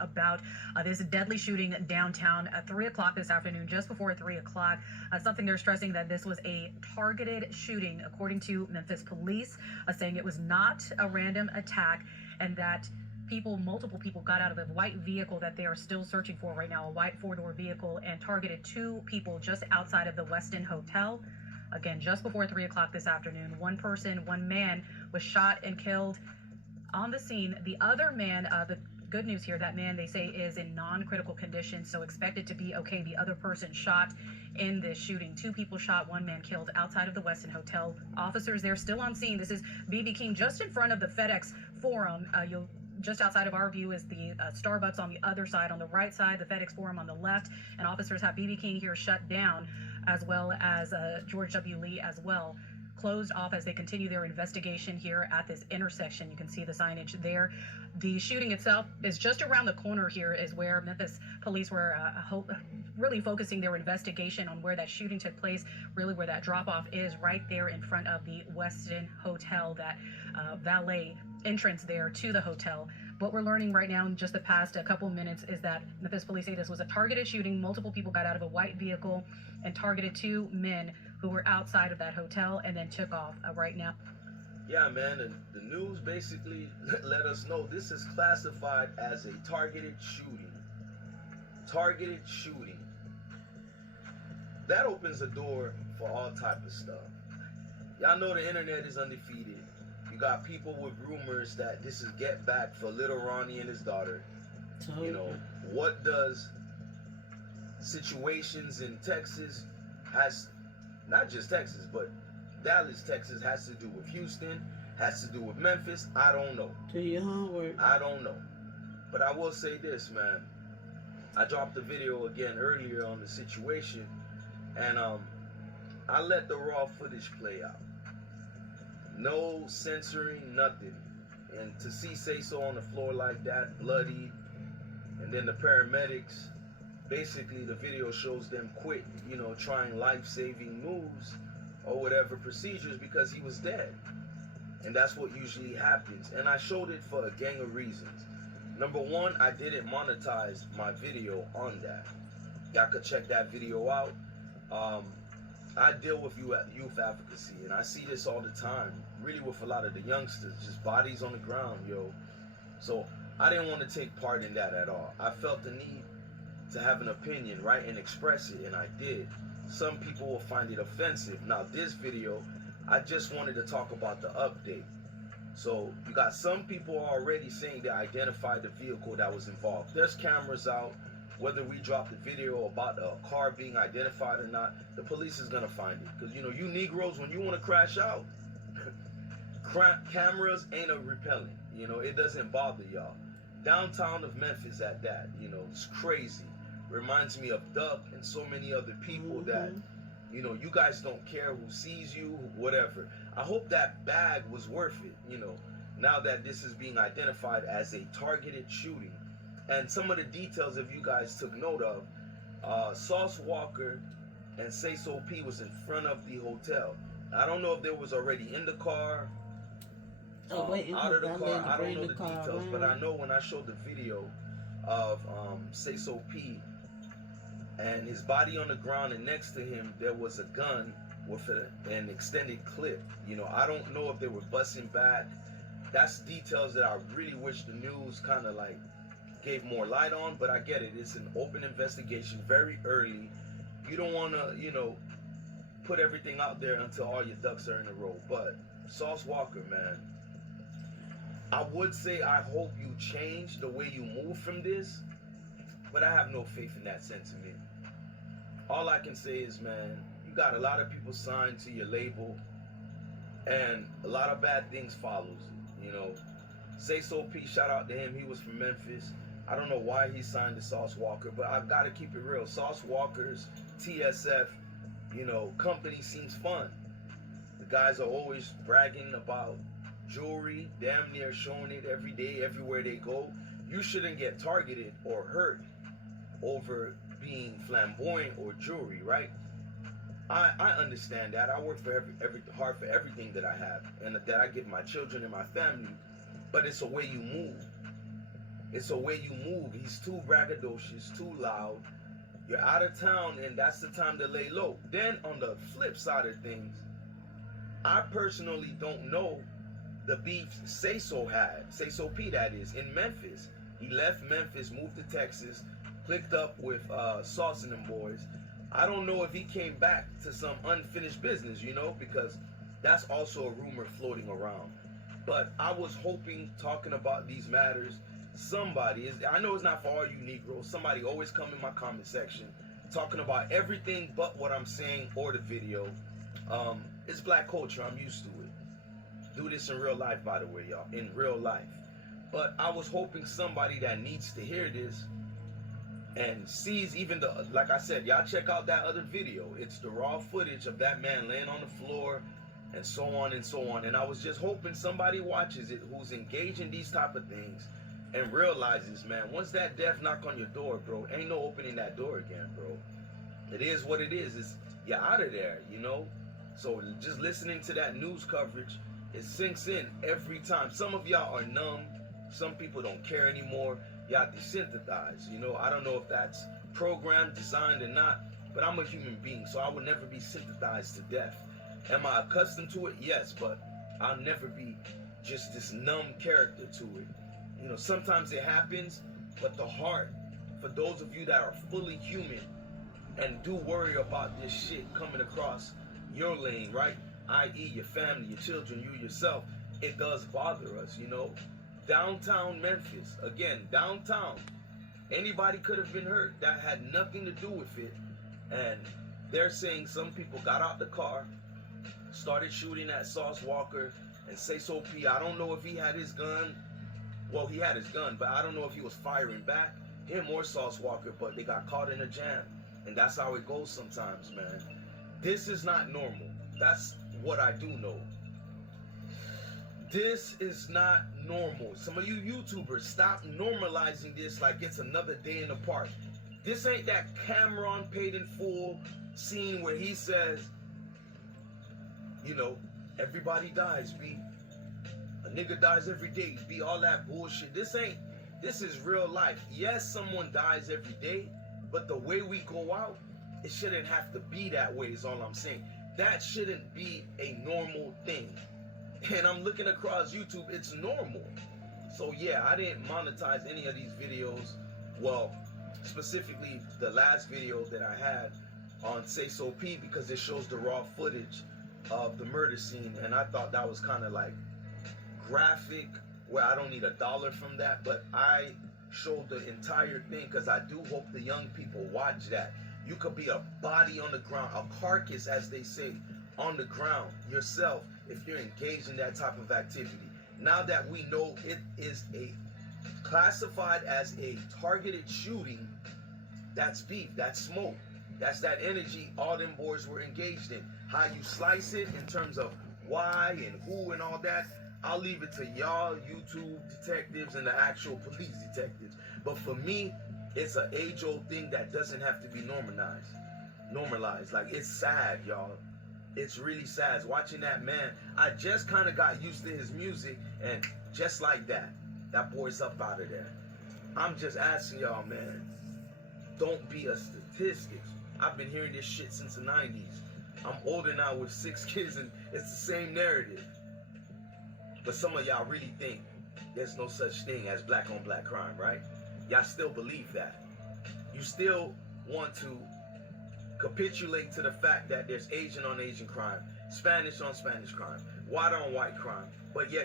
about this deadly shooting downtown at 3 o'clock this afternoon, just before 3 o'clock. Something they're stressing that this was a targeted shooting, according to Memphis police, saying it was not a random attack and that multiple people got out of a white vehicle that they are still searching for right now, a white four-door vehicle, and targeted two people just outside of the Westin Hotel. Again, just before 3 o'clock this afternoon, one man was shot and killed on the scene. The other man, the good news here, that man they say is in non-critical condition, so expected to be okay. The other person shot in this shooting. Two people shot, one man killed outside of the Westin Hotel. Officers there still on scene. This is BB King just in front of the FedEx Forum. Just outside of our view is the Starbucks on the other side. On the right side, the FedEx Forum on the left. And officers have BB King here shut down, as well as George W. Lee as well, closed off as they continue their investigation here at this intersection. You can see the signage there. The shooting itself is just around the corner here, is where Memphis police were really focusing their investigation on where that shooting took place, really where that drop-off is, right there in front of the Westin Hotel, that valet entrance there to the hotel. What we're learning right now in just the past couple minutes is that Memphis police say this was a targeted shooting. Multiple people got out of a white vehicle and targeted two men who were outside of that hotel and then took off right now. Yeah, man, and the news basically let us know this is classified as a targeted shooting. Targeted shooting. That opens the door for all type of stuff. Y'all know the internet is undefeated. You got people with rumors that this is get back for little Ronnie and his daughter. You know, what does situations in Texas has, not just Texas, but Dallas, Texas, has to do with Houston, has to do with Memphis. I don't know. Do your homework. I don't know. But I will say this, man. I dropped a video again earlier on the situation, and I let the raw footage play out. No censoring, nothing. And to see Sayso on the floor like that, bloodied, and then the paramedics, basically the video shows them quit, you know, trying life-saving moves or whatever procedures because he was dead. And that's what usually happens. And I showed it for a gang of reasons. Number one, I didn't monetize my video on that. Y'all could check that video out. I deal with youth advocacy, and I see this all the time, really with a lot of the youngsters, just bodies on the ground, yo. So I didn't want to take part in that at all. I felt the need to have an opinion, right, and express it, and I did. Some people will find it offensive. Now this video, I just wanted to talk about the update. So you got some people already saying they identified the vehicle that was involved. There's cameras out. Whether we drop the video about the car being identified or not, the police is gonna find it. Because, you know, you Negroes, when you want to crash out, cameras ain't a repellent. You know, it doesn't bother y'all. Downtown of Memphis at that, you know, it's crazy. Reminds me of Duck and so many other people that, you know, you guys don't care who sees you, whatever. I hope that bag was worth it, you know, now that this is being identified as a targeted shooting. And some of the details, if you guys took note of, Sauce Walker and Sayso P was in front of the hotel. I don't know if they was already in the car, out of the car. I don't know the details, but I know when I showed the video of Sayso P and his body on the ground, and next to him there was a gun with an extended clip. You know, I don't know if they were busting back. That's details that I really wish the news kind of like gave more light on, but I get it. It's an open investigation, very early. You don't want to, you know, put everything out there until all your ducks are in a row. But Sauce Walker, man, I would say I hope you change the way you move from this, but I have no faith in that sentiment. All I can say is, man, you got a lot of people signed to your label, and a lot of bad things follows it, you know. Sayso P, shout out to him. He was from Memphis. I don't know why he signed to Sauce Walker, but I've got to keep it real. Sauce Walker's TSF, you know, company seems fun. The guys are always bragging about jewelry, damn near showing it every day, everywhere they go. You shouldn't get targeted or hurt over being flamboyant or jewelry, right? I understand that. I work for hard for everything that I have and that I give my children and my family, but it's a way you move. It's a way you move. He's too braggadocious, too loud. You're out of town, and that's the time to lay low. Then on the flip side of things, I personally don't know the beef Sayso had, Sayso P that is, in Memphis. He left Memphis, moved to Texas, clicked up with Sauce and them boys. I don't know if he came back to some unfinished business, you know, because that's also a rumor floating around. But I was hoping, talking about these matters, somebody is, I know it's not for all you Negroes, somebody always come in my comment section talking about everything but what I'm saying or the video. It's black culture, I'm used to it. Do this in real life, by the way, y'all, in real life. But I was hoping somebody that needs to hear this and sees even the, like I said, y'all check out that other video. It's the raw footage of that man laying on the floor and so on and so on. And I was just hoping somebody watches it who's engaged in these type of things and realizes, man, once that death knock on your door, bro, ain't no opening that door again, bro. It is what it is. It's, you're out of there, you know? So just listening to that news coverage, it sinks in every time. Some of y'all are numb. Some people don't care anymore. Y'all desensitized, you know? I don't know if that's programmed, designed or not, but I'm a human being, so I will never be sympathized to death. Am I accustomed to it? Yes, but I'll never be just this numb character to it. You know, sometimes it happens, but the heart, for those of you that are fully human and do worry about this shit coming across your lane, right? I.e. your family, your children, you yourself, it does bother us, you know? Downtown Memphis, again, downtown, anybody could have been hurt. That had nothing to do with it. And they're saying some people got out the car, started shooting at Sauce Walker and Sayso P. I don't know if he had his gun. Well, he had his gun, but I don't know if he was firing back, him or Sauce Walker, but they got caught in a jam. And that's how it goes sometimes, man. This is not normal. That's what I do know. This is not normal. Some of you YouTubers, stop normalizing this like it's another day in the park. This ain't that Cameron paid in full scene where he says, you know, everybody dies, B. A nigga dies every day, B. All that bullshit. This is real life. Yes, someone dies every day, but the way we go out, it shouldn't have to be that way is all I'm saying. That shouldn't be a normal thing. And I'm looking across YouTube, it's normal. So yeah, I didn't monetize any of these videos. Well, specifically the last video that I had on Sayso P because it shows the raw footage of the murder scene. And I thought that was kind of like graphic, where I don't need $1 from that. But I showed the entire thing because I do hope the young people watch that. You could be a body on the ground, a carcass, as they say, on the ground yourself if you're engaged in that type of activity. Now that we know it is classified as a targeted shooting, that's beef, that's smoke, that's that energy all them boys were engaged in. How you slice it in terms of why and who and all that, I'll leave it to y'all YouTube detectives and the actual police detectives. But for me, it's an age-old thing that doesn't have to be normalized. Like, it's sad, y'all. It's really sad. Watching that man, I just kind of got used to his music, and just like that, that boy's up out of there. I'm just asking y'all, man, don't be a statistic. I've been hearing this shit since the 90s. I'm older now with 6 kids, and it's the same narrative. But some of y'all really think there's no such thing as black on black crime, right? Y'all still believe that. You still want to capitulate to the fact that there's Asian on Asian crime, Spanish on Spanish crime, white on white crime, but yet